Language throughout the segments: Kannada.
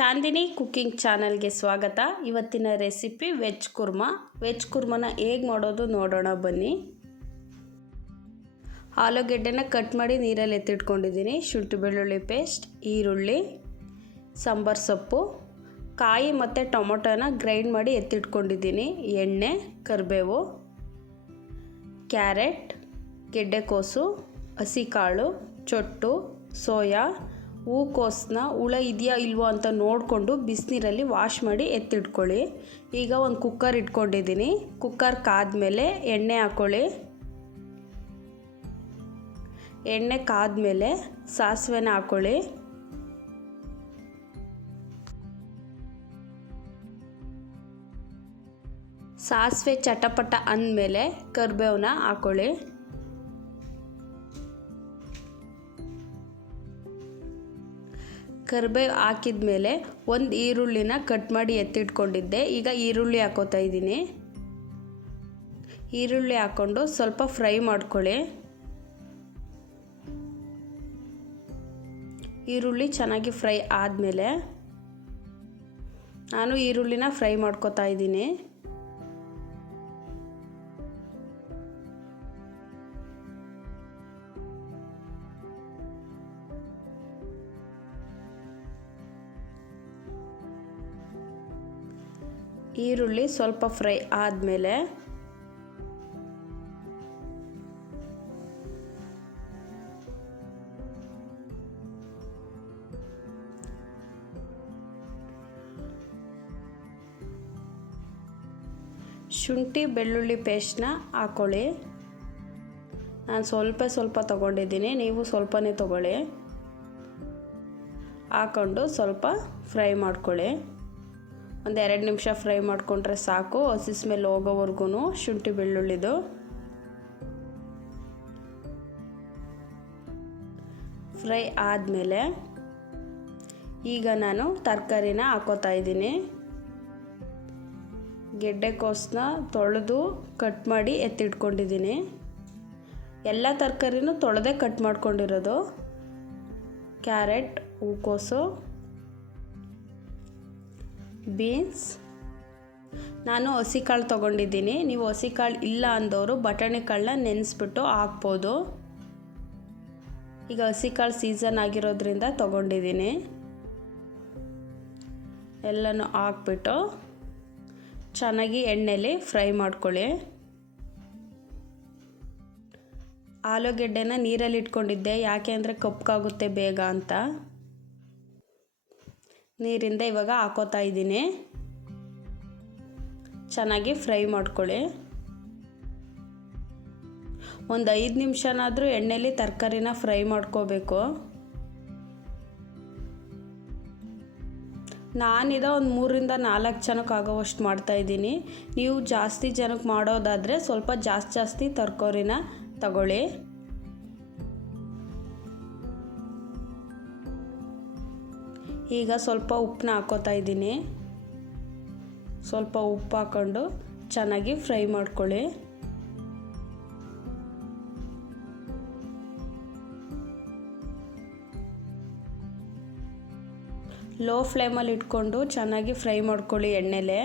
ಚಾಂದಿನಿ ಕುಕ್ಕಿಂಗ್ ಚಾನಲ್ಗೆ ಸ್ವಾಗತ. ಇವತ್ತಿನ ರೆಸಿಪಿ ವೆಜ್ ಕುರ್ಮಾ. ವೆಜ್ ಕುರ್ಮನ ಹೇಗೆ ಮಾಡೋದು ನೋಡೋಣ ಬನ್ನಿ. ಆಲೂಗೆಡ್ಡೆನ ಕಟ್ ಮಾಡಿ ನೀರಲ್ಲಿ ಎತ್ತಿಟ್ಕೊಂಡಿದ್ದೀನಿ. ಶುಂಠಿ ಬೆಳ್ಳುಳ್ಳಿ ಪೇಸ್ಟ್, ಈರುಳ್ಳಿ, ಸಾಂಬಾರು ಸೊಪ್ಪು, ಕಾಯಿ ಮತ್ತು ಟೊಮೊಟೊನ ಗ್ರೈಂಡ್ ಮಾಡಿ ಎತ್ತಿಟ್ಕೊಂಡಿದ್ದೀನಿ. ಎಣ್ಣೆ, ಕರಿಬೇವು, ಕ್ಯಾರೆಟ್, ಗೆಡ್ಡೆಕೋಸು, ಹಸಿಕಾಳು, ಚೊಟ್ಟು, ಸೋಯಾ ಹೂಕೋಸನ್ನ ಹುಳ ಇದೆಯಾ ಇಲ್ವೋ ಅಂತ ನೋಡಿಕೊಂಡು ಬಿಸಿನೀರಲ್ಲಿ ವಾಶ್ ಮಾಡಿ ಎತ್ತಿಟ್ಕೊಳ್ಳಿ. ಈಗ ಒಂದು ಕುಕ್ಕರ್ ಇಟ್ಕೊಂಡಿದ್ದೀನಿ. ಕುಕ್ಕರ್ ಕಾದ್ಮೇಲೆ ಎಣ್ಣೆ ಹಾಕ್ಕೊಳ್ಳಿ ಎಣ್ಣೆ ಕಾದ್ಮೇಲೆ ಸಾಸಿವೆನ ಹಾಕ್ಕೊಳ್ಳಿ ಸಾಸಿವೆ ಚಟಪಟ ಅಂದಮೇಲೆ ಕರ್ಬೇವನ್ನ ಹಾಕ್ಕೊಳ್ಳಿ ಕರಿಬೇವು ಹಾಕಿದ ಮೇಲೆ ಒಂದು ಈರುಳ್ಳಿನ ಕಟ್ ಮಾಡಿ ಎತ್ತಿಟ್ಕೊಂಡಿದ್ದೆ. ಈಗ ಈರುಳ್ಳಿ ಹಾಕೋತಾ ಇದ್ದೀನಿ. ಈರುಳ್ಳಿ ಹಾಕ್ಕೊಂಡು ಸ್ವಲ್ಪ ಫ್ರೈ ಮಾಡ್ಕೊಳ್ಳಿ. ಈರುಳ್ಳಿ ಚೆನ್ನಾಗಿ ಫ್ರೈ ಆದಮೇಲೆ ನಾನು ಈರುಳ್ಳಿನ ಫ್ರೈ ಮಾಡ್ಕೋತಾ ಇದ್ದೀನಿ. ಈರುಳ್ಳಿ ಸ್ವಲ್ಪ ಫ್ರೈ ಆದಮೇಲೆ ಶುಂಠಿ ಬೆಳ್ಳುಳ್ಳಿ ಪೇಸ್ಟ್ನ ಹಾಕ್ಕೊಳ್ಳಿ ನಾನು ಸ್ವಲ್ಪ ಸ್ವಲ್ಪ ತೊಗೊಂಡಿದ್ದೀನಿ, ನೀವು ಸ್ವಲ್ಪನೇ ತೊಗೊಳ್ಳಿ. ಹಾಕ್ಕೊಂಡು ಸ್ವಲ್ಪ ಫ್ರೈ ಮಾಡ್ಕೊಳ್ಳಿ. ಒಂದು ಎರಡು ನಿಮಿಷ ಫ್ರೈ ಮಾಡಿಕೊಂಡ್ರೆ ಸಾಕು. ಹಸಿ ಸ್ಮೆಲ್ ಹೋಗೋವರೆಗೂ ಶುಂಠಿ ಬೆಳ್ಳುಳ್ಳಿದು. ಫ್ರೈ ಆದಮೇಲೆ ಈಗ ನಾನು ತರಕಾರಿನ ಹಾಕೋತಾ ಇದ್ದೀನಿ. ಗೆಡ್ಡೆಕೋಸನ್ನ ತೊಳೆದು ಕಟ್ ಮಾಡಿ ಎತ್ತಿಟ್ಕೊಂಡಿದ್ದೀನಿ. ಎಲ್ಲ ತರಕಾರಿನೂ ತೊಳೆದೇ ಕಟ್ ಮಾಡ್ಕೊಂಡಿರೋದು. ಕ್ಯಾರೆಟ್, ಹೂಕೋಸು ಬೀನ್ಸ್. ನಾನು ಹಸಿ ಕಾಳು ತೊಗೊಂಡಿದ್ದೀನಿ. ನೀವು ಹಸಿ ಕಾಳು ಇಲ್ಲ ಅಂದವರು ಬಟಾಣಿ ಕಾಳನ್ನ ನೆನೆಸ್ಬಿಟ್ಟು ಹಾಕ್ಬೋದು. ಈಗ ಹಸಿ ಕಾಳು ಸೀಸನ್ ಆಗಿರೋದ್ರಿಂದ ತೊಗೊಂಡಿದ್ದೀನಿ. ಎಲ್ಲನೂ ಹಾಕ್ಬಿಟ್ಟು ಚೆನ್ನಾಗಿ ಎಣ್ಣೆಲಿ ಫ್ರೈ ಮಾಡ್ಕೊಳ್ಳಿ. ಆಲೂಗೆಡ್ಡೆನ ನೀರಲ್ಲಿ ಇಟ್ಕೊಂಡಿದ್ದೆ ಯಾಕೆ ಅಂದರೆ ಕಪ್ಪಗಾಗುತ್ತೆ ಬೇಗ ಅಂತ. ನೀರಿಂದ ಇವಾಗ ಹಾಕೋತಾ ಇದ್ದೀನಿ. ಚೆನ್ನಾಗಿ ಫ್ರೈ ಮಾಡ್ಕೊಳ್ಳಿ. ಒಂದು ಐದು ನಿಮಿಷನಾದರೂ ಎಣ್ಣೆಲಿ ತರಕಾರಿನ ಫ್ರೈ ಮಾಡ್ಕೋಬೇಕು. ನಾನಿದ ಒಂದು ಮೂರರಿಂದ ನಾಲ್ಕು ಜನಕ್ಕೆ ಆಗೋವಷ್ಟು ಮಾಡ್ತಾಯಿದ್ದೀನಿ ನೀವು ಜಾಸ್ತಿ ಜನಕ್ಕೆ ಮಾಡೋದಾದರೆ ಸ್ವಲ್ಪ ಜಾಸ್ತಿ ಜಾಸ್ತಿ ತರಕಾರಿನ ತಗೊಳ್ಳಿ. ಈಗ ಸ್ವಲ್ಪ ಉಪ್ಪನ್ನ ಹಾಕೋತಾ ಇದ್ದೀನಿ. ಸ್ವಲ್ಪ ಉಪ್ಪು ಹಾಕ್ಕೊಂಡು ಚೆನ್ನಾಗಿ ಫ್ರೈ ಮಾಡ್ಕೊಳ್ಳಿ. ಲೋ ಫ್ಲೇಮಲ್ಲಿ ಇಟ್ಕೊಂಡು ಚೆನ್ನಾಗಿ ಫ್ರೈ ಮಾಡ್ಕೊಳ್ಳಿ ಎಣ್ಣೆಲೆ.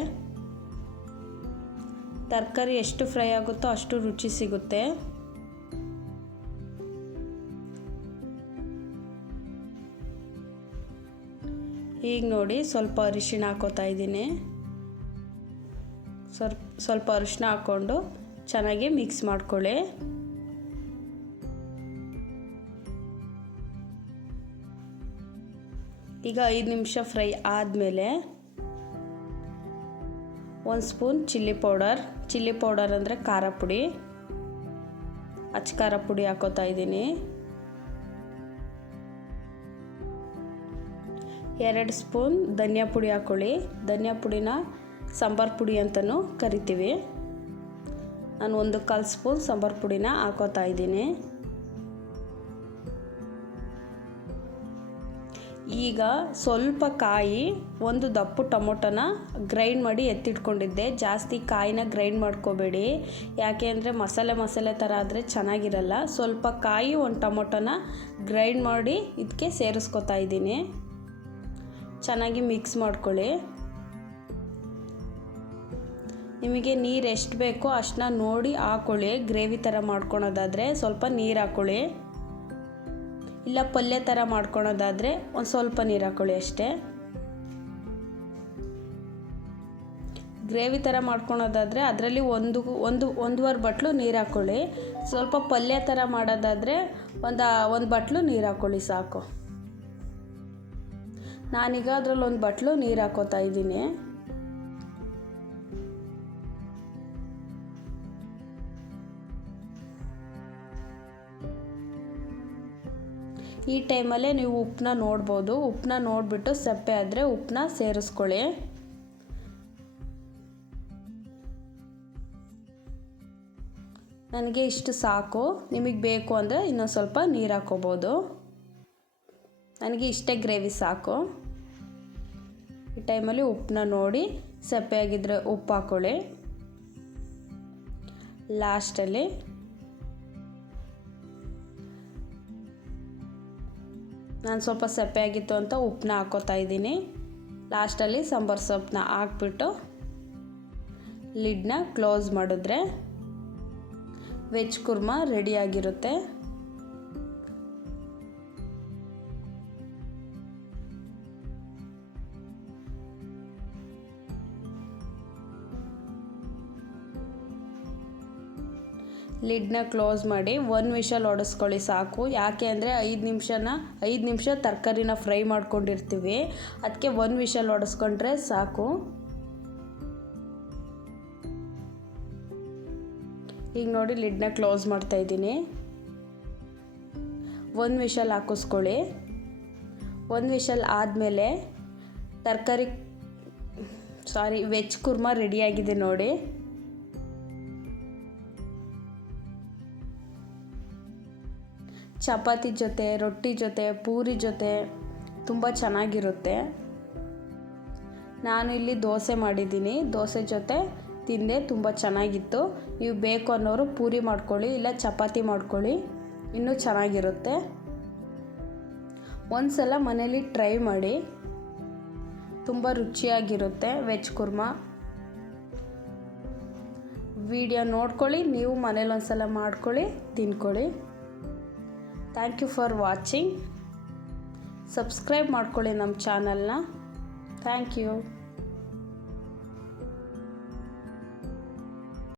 ತರಕಾರಿ ಎಷ್ಟು ಫ್ರೈ ಆಗುತ್ತೋ ಅಷ್ಟು ರುಚಿ ಸಿಗುತ್ತೆ. ಈಗ ನೋಡಿ ಸ್ವಲ್ಪ ಅರಿಶಿಣ ಹಾಕೋತಾ ಇದ್ದೀನಿ. ಸ್ವಲ್ಪ ಸ್ವಲ್ಪ ಅರಿಶಿಣ ಹಾಕ್ಕೊಂಡು ಚೆನ್ನಾಗಿ ಮಿಕ್ಸ್ ಮಾಡ್ಕೊಳ್ಳಿ. ಈಗ ಐದು ನಿಮಿಷ ಫ್ರೈ ಆದಮೇಲೆ ಒಂದು spoon chilli powder. Chilli powder ಅಂದರೆ ಖಾರ ಪುಡಿ. ಅಚ್ಚ ಖಾರ ಪುಡಿ ಹಾಕೋತಾ ಇದ್ದೀನಿ. ಎರಡು ಸ್ಪೂನ್ ಧನಿಯಾ ಪುಡಿ ಹಾಕ್ಕೊಳ್ಳಿ ಧನಿಯಾ ಪುಡಿನ ಸಾಂಬಾರು ಪುಡಿ ಅಂತಲೂ ಕರಿತೀವಿ. ನಾನು ಒಂದು ಕಾಲು ಸ್ಪೂನ್ ಸಾಂಬಾರು ಪುಡಿನ ಹಾಕೋತಾ ಇದ್ದೀನಿ. ಈಗ ಸ್ವಲ್ಪ ಕಾಯಿ, ಒಂದು ದಪ್ಪು ಟೊಮೊಟೊನ ಗ್ರೈಂಡ್ ಮಾಡಿ ಎತ್ತಿಟ್ಕೊಂಡಿದ್ದೆ. ಜಾಸ್ತಿ ಕಾಯಿನ ಗ್ರೈಂಡ್ ಮಾಡ್ಕೋಬೇಡಿ. ಯಾಕೆ ಅಂದರೆ ಮಸಾಲೆ ಮಸಾಲೆ ಥರ ಆದರೆ ಚೆನ್ನಾಗಿರಲ್ಲ. ಸ್ವಲ್ಪ ಕಾಯಿ, ಒಂದು ಟೊಮೊಟೊನ ಗ್ರೈಂಡ್ ಮಾಡಿ ಇದಕ್ಕೆ ಸೇರಿಸ್ಕೊತಾ ಇದ್ದೀನಿ. ಚೆನ್ನಾಗಿ ಮಿಕ್ಸ್ ಮಾಡ್ಕೊಳ್ಳಿ. ನಿಮಗೆ ನೀರು ಎಷ್ಟು ಬೇಕೋ ಅಷ್ಟನ್ನ ನೋಡಿ ಹಾಕೊಳ್ಳಿ. ಗ್ರೇವಿ ಥರ ಮಾಡ್ಕೊಳೋದಾದರೆ ಸ್ವಲ್ಪ ನೀರು ಹಾಕೊಳ್ಳಿ. ಇಲ್ಲ ಪಲ್ಯ ಥರ ಮಾಡ್ಕೊಳೋದಾದರೆ ಒಂದು ಸ್ವಲ್ಪ ನೀರು ಹಾಕೊಳ್ಳಿ ಅಷ್ಟೇ. ಗ್ರೇವಿ ಥರ ಮಾಡ್ಕೊಳೋದಾದರೆ ಅದರಲ್ಲಿ ಒಂದು ಒಂದು, ಒಂದೂವರೆ ಬಟ್ಲು ನೀರು ಹಾಕ್ಕೊಳ್ಳಿ ಸ್ವಲ್ಪ ಪಲ್ಯ ಥರ ಮಾಡೋದಾದರೆ ಒಂದು ಒಂದು ಬಟ್ಲು ನೀರು ಹಾಕ್ಕೊಳ್ಳಿ ಸಾಕು. ನಾನೀಗ ಅದರಲ್ಲಿ ಒಂದು ಬಟ್ಲು ನೀರು ಹಾಕೋತಾ ಇದ್ದೀನಿ. ಈ ಟೈಮಲ್ಲೇ ನೀವು ಉಪ್ಪನ್ನ ನೋಡ್ಬೋದು. ಉಪ್ಪನ್ನ ನೋಡಿಬಿಟ್ಟು ಸಪ್ಪೆ ಆದರೆ ಉಪ್ಪನ್ನ ಸೇರಿಸ್ಕೊಳ್ಳಿ. ನನಗೆ ಇಷ್ಟು ಸಾಕು. ನಿಮಗೆ ಬೇಕು ಅಂದರೆ ಇನ್ನೊಂದು ಸ್ವಲ್ಪ ನೀರು ಹಾಕೋಬೋದು. ನನಗೆ ಇಷ್ಟೇ ಗ್ರೇವಿ ಸಾಕು. ಈ ಟೈಮಲ್ಲಿ ಉಪ್ಪನ್ನ ನೋಡಿ ಸಪ್ಪೆಯಾಗಿದ್ದರೆ ಉಪ್ಪು ಹಾಕ್ಕೊಳ್ಳಿ ಲಾಸ್ಟಲ್ಲಿ ನಾನು ಸ್ವಲ್ಪ ಸಪ್ಪೆಯಾಗಿತ್ತು ಅಂತ ಉಪ್ಪನ್ನ ಹಾಕೋತಾ ಇದ್ದೀನಿ. ಲಾಸ್ಟಲ್ಲಿ ಸಾಂಬಾರು ಸೊಪ್ಪನ್ನ ಹಾಕ್ಬಿಟ್ಟು ಲಿಡ್ನ ಕ್ಲೋಸ್ ಮಾಡಿದ್ರೆ ವೆಜ್ ಕುರ್ಮಾ ರೆಡಿಯಾಗಿರುತ್ತೆ ಲಿಡ್ನ ಕ್ಲೋಸ್ ಮಾಡಿ ಒಂದು ವಿಷಲ್ ಒಡಿಸ್ಕೊಳ್ಳಿ ಸಾಕು. ಯಾಕೆ ಅಂದರೆ ಐದು ನಿಮಿಷನ, ಐದು ನಿಮಿಷ ತರಕಾರಿನ ಫ್ರೈ ಮಾಡ್ಕೊಂಡಿರ್ತೀವಿ. ಅದಕ್ಕೆ ಒಂದು ವಿಷಲ್ ಒಡಿಸ್ಕೊಂಡ್ರೆ ಸಾಕು. ಈಗ ನೋಡಿ ಲಿಡ್ನ ಕ್ಲೋಸ್ ಮಾಡ್ತಾ ಇದ್ದೀನಿ. ಒಂದು ವಿಷಲ್ ಹಾಕಿಸ್ಕೊಳ್ಳಿ. ಒಂದು ವಿಷಲ್ ಆದಮೇಲೆ ತರಕಾರಿ, ಸಾರಿ, ವೆಜ್ ಕುರ್ಮಾ ರೆಡಿಯಾಗಿದೆ ನೋಡಿ. ಚಪಾತಿ ಜೊತೆ, ರೊಟ್ಟಿ ಜೊತೆ, ಪೂರಿ ಜೊತೆ ತುಂಬ ಚೆನ್ನಾಗಿರುತ್ತೆ. ನಾನು ಇಲ್ಲಿ ದೋಸೆ ಮಾಡಿದ್ದೀನಿ. ದೋಸೆ ಜೊತೆ ತಿಂದೆ, ತುಂಬ ಚೆನ್ನಾಗಿತ್ತು. ನೀವು ಬೇಕು ಅನ್ನೋರು ಪೂರಿ ಮಾಡ್ಕೊಳ್ಳಿ, ಇಲ್ಲ ಚಪಾತಿ ಮಾಡ್ಕೊಳ್ಳಿ, ಇನ್ನೂ ಚೆನ್ನಾಗಿರುತ್ತೆ. ಒಂದು ಸಲ ಮನೇಲಿ ಟ್ರೈ ಮಾಡಿ. ತುಂಬ ರುಚಿಯಾಗಿರುತ್ತೆ ವೆಜ್ ಕುರ್ಮಾ. ವಿಡಿಯೋ ನೋಡ್ಕೊಳ್ಳಿ, ನೀವು ಮನೇಲಿ ಒಂದು ಸಲ ಮಾಡ್ಕೊಳ್ಳಿ, ತಿನ್ಕೊಳ್ಳಿ. Thank you for watching subscribe ಮಾಡ್ಕೊಳ್ಳಿ ನಮ್ಮ ಚಾನಲ್ನ ಥ್ಯಾಂಕ್ ಯು